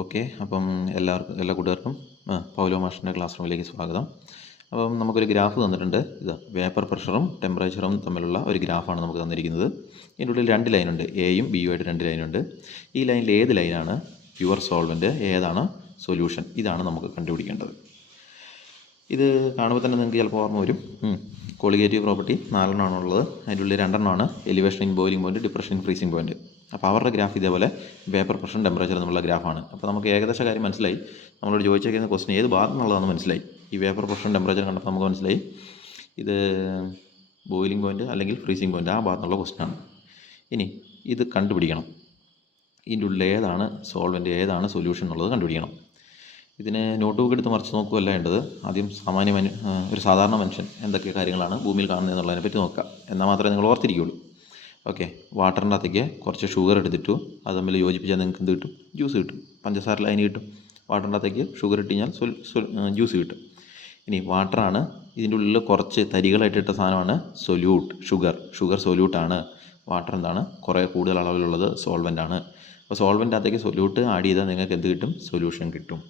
Okay, അപ്പം എല്ലാ കൂട്ടുകാർക്കും പൗലോ മാഷിൻ്റെ ക്ലാസ് റൂമിലേക്ക് സ്വാഗതം. അപ്പം നമുക്കൊരു ഗ്രാഫ് തന്നിട്ടുണ്ട്. ഇത് വേപ്പർ പ്രഷറും ടെമ്പറേച്ചറും തമ്മിലുള്ള ഒരു ഗ്രാഫാണ് നമുക്ക് തന്നിരിക്കുന്നത്. ഇതിൻ്റെ ഉള്ളിൽ 2 ലൈനുണ്ട്, എയും ബിയും ആയിട്ട് 2 ലൈനുണ്ട്. ഈ ലൈനിൽ ഏത് ലൈനാണ് പ്യുവർ സോൾവെൻറ്റ്, ഏതാണ് സൊല്യൂഷൻ, ഇതാണ് നമുക്ക് കണ്ടുപിടിക്കേണ്ടത്. ഇത് കാണുമ്പോൾ തന്നെ നിങ്ങൾക്ക് ചിലപ്പോൾ ഓർമ്മ വരും. കോളിഗേറ്റീവ് പ്രോപ്പർട്ടി 4 ഉള്ളത്. അതിൻ്റെ ഉള്ളിൽ 2 elevation in boiling point, depression in freezing point. അപ്പോൾ അവരുടെ ഗ്രാഫ് ഇതേപോലെ വേപ്പർ പ്രഷർ ടെമ്പറേച്ചർ തമ്മിലുള്ള ഗ്രാഫാണ്. അപ്പോൾ നമുക്ക് ഏകദേശ കാര്യം മനസ്സിലായി. നമ്മളോട് ചോദിച്ചേക്കുന്ന ക്വസ്റ്റൻ ഏത് ഭാഗം എന്നുള്ളതാണ് മനസ്സിലായി. ഈ വേപ്പർ പ്രഷർ ടെമ്പറേച്ചർ കണ്ടപ്പോൾ നമുക്ക് മനസ്സിലായി ഇത് ബോയിലിംഗ് പോയിൻറ്റ് അല്ലെങ്കിൽ ഫ്രീസിംഗ് പോയിൻറ്റ്, ആ ഭാഗത്തുള്ള ക്വസ്റ്റനാണ്. ഇനി ഇത് കണ്ടുപിടിക്കണം. ഇതിൻ്റെ ഉള്ളിൽ ഏതാണ് സോൾവെൻറ്റ്, ഏതാണ് സൊല്യൂഷൻ എന്നുള്ളത് കണ്ടുപിടിക്കണം. ഇതിന് നോട്ട് ബുക്ക് എടുത്ത് മറിച്ച് നോക്കുകയല്ല വേണ്ടത്. ആദ്യം ഒരു സാധാരണ മനുഷ്യൻ എന്തൊക്കെ കാര്യങ്ങളാണ് ഭൂമിയിൽ കാണുന്നത് എന്നുള്ളതിനെ പറ്റി നോക്കുക. എന്നാൽ മാത്രമേ നിങ്ങൾ ഓർത്തിരിക്കുകയുള്ളൂ. ഓക്കെ, വാട്ടറിൻ്റെ അകത്തേക്ക് കുറച്ച് ഷുഗർ എടുത്തിട്ടു അത് തമ്മിൽ യോജിപ്പിച്ചാൽ നിങ്ങൾക്ക് എന്ത് കിട്ടും? ജ്യൂസ് കിട്ടും. പഞ്ചസാര ലൈന് കിട്ടും. വാട്ടറിൻ്റെ അകത്തേക്ക് ഷുഗർ ഇട്ട് കഴിഞ്ഞാൽ ജ്യൂസ് കിട്ടും. ഇനി വാട്ടറാണ്, ഇതിൻ്റെ ഉള്ളിൽ കുറച്ച് തരികളായിട്ടിട്ട സാധനമാണ് ഷുഗർ സൊല്യൂട്ടാണ്. വാട്ടർ എന്താണ്? കുറേ കൂടുതൽ അളവിലുള്ളത് സോൾവെൻ്റാണ്. അപ്പോൾ സോൾവെൻ്റ് അകത്തേക്ക് സൊല്യൂട്ട് ആഡ് ചെയ്താൽ നിങ്ങൾക്ക് എന്ത് കിട്ടും? സൊല്യൂഷൻ കിട്ടും.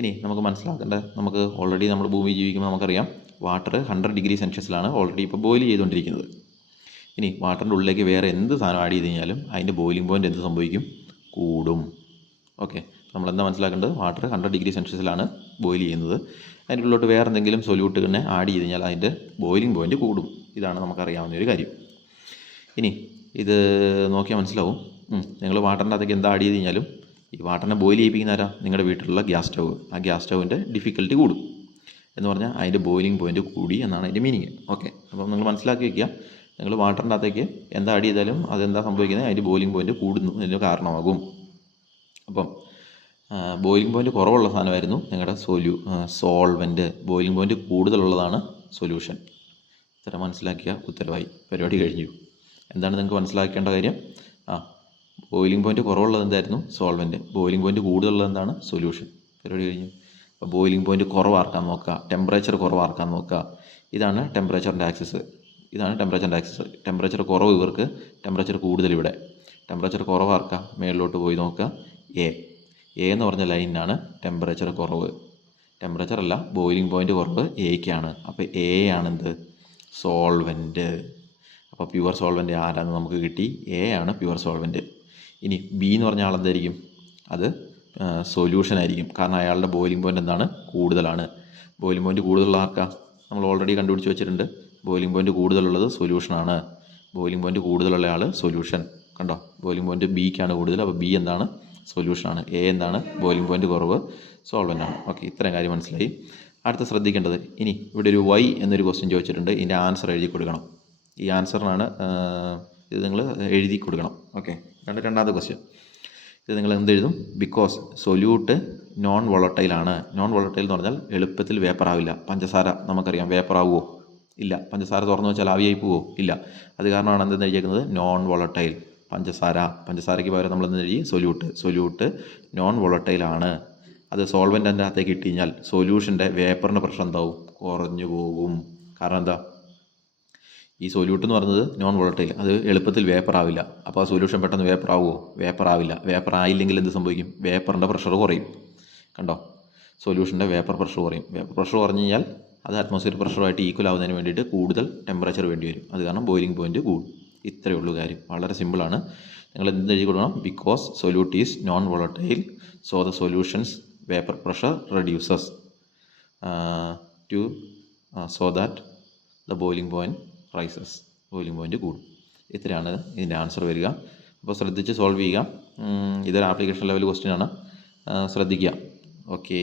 ഇനി നമുക്ക് മനസ്സിലാക്കേണ്ട, നമുക്ക് ഓൾറെഡി നമ്മൾ ഭൂമി ജീവിക്കുമ്പോൾ നമുക്കറിയാം വാട്ടർ 100 ഡിഗ്രി സെൽഷ്യസിലാണ് ഓൾറെഡി ഇപ്പോൾ ബോയിൽ ചെയ്തുകൊണ്ടിരിക്കുന്നത്. ഇനി വാട്ടറിൻ്റെ ഉള്ളിലേക്ക് വേറെ എന്ത് സാധനം ആഡ് ചെയ്ത് കഴിഞ്ഞാലും അതിൻ്റെ ബോയിലിംഗ് പോയിൻറ്റ് എന്ത് സംഭവിക്കും? കൂടും. ഓക്കെ, നമ്മളെന്താ മനസ്സിലാക്കേണ്ടത്? വാട്ടർ 100 ഡിഗ്രി സെൽഷ്യസിലാണ് ബോയിൽ ചെയ്യുന്നത്. അതിൻ്റെ ഉള്ളിലോട്ട് വേറെ എന്തെങ്കിലും സൊല്യൂട്ട് തന്നെ ആഡ് ചെയ്ത് കഴിഞ്ഞാൽ അതിൻ്റെ ബോയിലിംഗ് പോയിൻറ്റ് കൂടും. ഇതാണ് നമുക്കറിയാവുന്ന ഒരു കാര്യം. ഇനി ഇത് നോക്കിയാൽ മനസ്സിലാവും. നിങ്ങൾ വാട്ടറിൻ്റെ അകത്തേക്ക് എന്താ ആഡ് ചെയ്ത് കഴിഞ്ഞാലും ഈ വാട്ടറിനെ ബോയിൽ ചെയ്യിപ്പിക്കുന്ന ആരാ? നിങ്ങളുടെ വീട്ടിലുള്ള ഗ്യാസ് സ്റ്റൗവ്. ആ ഗ്യാസ് സ്റ്റൗവിൻ്റെ ഡിഫിക്കൽട്ടി കൂടും എന്ന് പറഞ്ഞാൽ അതിൻ്റെ ബോയിലിംഗ് പോയിൻറ്റ് കൂടി എന്നാണ് അതിൻ്റെ മീനിങ്. ഓക്കെ, അപ്പം നിങ്ങൾ മനസ്സിലാക്കി വയ്ക്കുക. നിങ്ങൾ വാട്ടറിൻ്റെ അകത്തേക്ക് എന്താ ആഡ് ചെയ്താലും അതെന്താ സംഭവിക്കുന്നത്? അതിൻ്റെ ബോയിലിംഗ് പോയിൻറ്റ് കൂടുന്നതിന് കാരണമാകും. അപ്പം ബോയിലിംഗ് പോയിൻറ്റ് കുറവുള്ള സാധനമായിരുന്നു നിങ്ങളുടെ സോൾവെൻറ്റ്. ബോയിലിംഗ് പോയിൻറ്റ് കൂടുതലുള്ളതാണ് സൊല്യൂഷൻ. ഇത്ര മനസ്സിലാക്കിയ ഉത്തരവായി, പരിപാടി കഴിഞ്ഞു. എന്താണ് നിങ്ങൾക്ക് മനസ്സിലാക്കേണ്ട കാര്യം? ബോയിലിംഗ് പോയിൻറ്റ് കുറവുള്ളത് എന്തായിരുന്നു? സോൾവെൻറ്റ്. ബോയിലിംഗ് പോയിൻറ്റ് കൂടുതലുള്ളത് എന്താണ്? സൊല്യൂഷൻ. പരിപാടി കഴിഞ്ഞു. അപ്പോൾ ബോയിലിംഗ് പോയിൻറ്റ് കുറവാക്കാൻ നോക്കുക, ടെമ്പറേച്ചർ കുറവാക്കാൻ നോക്കുക. ഇതാണ് ടെമ്പറേച്ചറിൻ്റെ ആക്സിസ്. ടെമ്പറേച്ചർ കുറവ് ഇവർക്ക്, ടെമ്പറേച്ചർ കൂടുതൽ ഇവിടെ. ടെമ്പറേച്ചർ കുറവാക്കുക, മേളിലോട്ട് പോയി നോക്കുക. എ എന്ന് പറഞ്ഞ ലൈനിനാണ് ടെമ്പറേച്ചർ കുറവ്. ടെമ്പറേച്ചർ അല്ല, ബോയിലിംഗ് പോയിൻറ്റ് കുറവ് എയ്ക്കാണ്. അപ്പോൾ എ ആണെന്ത്? സോൾവെൻറ്റ്. അപ്പോൾ പ്യുവർ സോൾവെൻറ്റ് ആരാന്ന് നമുക്ക് കിട്ടി? എ ആണ് പ്യുവർ സോൾവെൻറ്റ്. ഇനി ബി എന്ന് പറഞ്ഞ ആളെന്തായിരിക്കും? അത് സൊല്യൂഷൻ ആയിരിക്കും. കാരണം അയാളുടെ ബോയിലിംഗ് പോയിൻറ്റ് എന്താണ്? കൂടുതലാണ്. ബോയിലിംഗ് പോയിൻറ്റ് കൂടുതലുള്ള ആർക്കാ? നമ്മൾ ഓൾറെഡി കണ്ടുപിടിച്ച് വെച്ചിട്ടുണ്ട്. ബോയിലിംഗ് പോയിൻറ്റ് കൂടുതലുള്ളത് സൊല്യൂഷനാണ്. ബോയിലിംഗ് പോയിൻറ്റ് കൂടുതലുള്ള ആൾ സൊല്യൂഷൻ. കണ്ടോ? ബോയിലിംഗ് പോയിൻറ്റ് ബിക്കാണ് കൂടുതൽ. അപ്പോൾ ബി എന്താണ്? സൊല്യൂഷനാണ്. എ എന്താണ്? ബോയിലിംഗ് പോയിൻറ്റ് കുറവ്, സോൾവെൻ്റാണ്. ഓക്കെ, ഇത്രയും കാര്യം മനസ്സിലായി. അടുത്ത ശ്രദ്ധിക്കേണ്ടത്, ഇനി ഇവിടെ ഒരു വൈ എന്നൊരു ക്വസ്റ്റ്യൻ ചോദിച്ചിട്ടുണ്ട്. ഇതിൻ്റെ ആൻസർ എഴുതി കൊടുക്കണം. ഈ ആൻസറിനാണ് ഇത് നിങ്ങൾ എഴുതി കൊടുക്കണം. ഓക്കെ, രണ്ടാമത്തെ ക്വസ്റ്റ്യൻ. ഇത് നിങ്ങൾ എന്തെഴുതും? ബിക്കോസ് സൊല്യൂട്ട് നോൺ വോളട്ടൈലാണ്. നോൺ വോളട്ടൈൽ എന്ന് പറഞ്ഞാൽ എളുപ്പത്തിൽ വേപ്പറാവില്ല. പഞ്ചസാര നമുക്കറിയാം, വേപ്പറാവുമോ? ഇല്ല. പഞ്ചസാര തുറന്നു വെച്ചാൽ ആവിയായി പോവോ? ഇല്ല. അത് കാരണമാണ് എന്തെന്ന് എഴുതിയിരിക്കുന്നത്? Non volatile. പഞ്ചസാരയ്ക്ക് പകരം നമ്മൾ എന്ത് എഴുതി? സൊല്യൂട്ട് നോൺ വോളട്ടൈലാണ്. അത് സോൾവെൻ്റിൻ്റെ അകത്തേക്ക് ഇട്ട് കഴിഞ്ഞാൽ സൊല്യൂഷൻ്റെ വേപ്പറിൻ്റെ പ്രഷർ എന്താവും? കുറഞ്ഞു പോകും. കാരണം എന്താ? ഈ സൊല്യൂട്ട് എന്ന് പറയുന്നത് നോൺ വോളട്ടൈൽ, അത് എളുപ്പത്തിൽ വേപ്പറാവില്ല. അപ്പോൾ ആ സൊല്യൂഷൻ പെട്ടെന്ന് വേപ്പറാവുമോ? വേപ്പറാവില്ല. വേപ്പറായില്ലെങ്കിൽ എന്ത് സംഭവിക്കും? വേപ്പറിൻ്റെ പ്രഷർ കുറയും. കണ്ടോ? സൊല്യൂഷൻ്റെ വേപ്പർ പ്രഷർ കുറയും. വേപ്പർ പ്രഷർ കുറഞ്ഞു കഴിഞ്ഞാൽ അത് അറ്റ്മോസ്ഫിയർ പ്രഷറുമായിട്ട് ഈക്വൽ ആവുന്നതിന് വേണ്ടിയിട്ട് കൂടുതൽ ടെമ്പറേച്ചർ വേണ്ടി വരും. അത് കാരണം ബോയിലിംഗ് പോയിൻറ്റ് കൂടും. ഇത്രയേ ഉള്ളൂ കാര്യം. വളരെ സിമ്പിളാണ്. നിങ്ങൾ എന്ത് എഴുതി കൊടുക്കണം? Because solute is known volatile, so the solutions vapour pressure reduces so that the boiling point rises. Boiling point കൂടും. ഇത്രയാണ് ഇതിൻ്റെ ആൻസർ വരിക. അപ്പോൾ ശ്രദ്ധിച്ച് സോൾവ് ചെയ്യുക. ഇതൊരു ആപ്ലിക്കേഷൻ ലെവൽ ക്വസ്റ്റ്യൻ ആണ്. ശ്രദ്ധിക്കുക. ഓക്കെ.